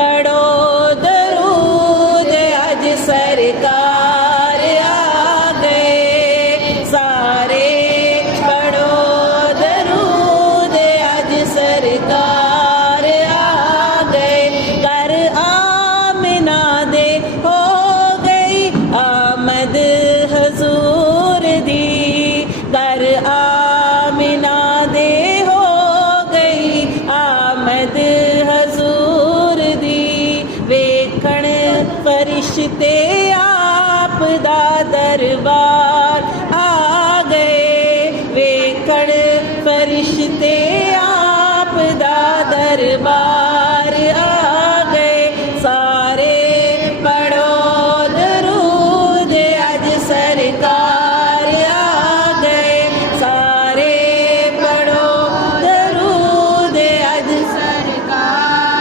पढ़ो दरूद अज सरकार आ गए सारे पढ़ो दरूद अज सरकार आ गए कर आमिना दे हो गई आमद हजूर दी कर आमिना दे हो गई आमद हजूर दी वेखण फरिश्ते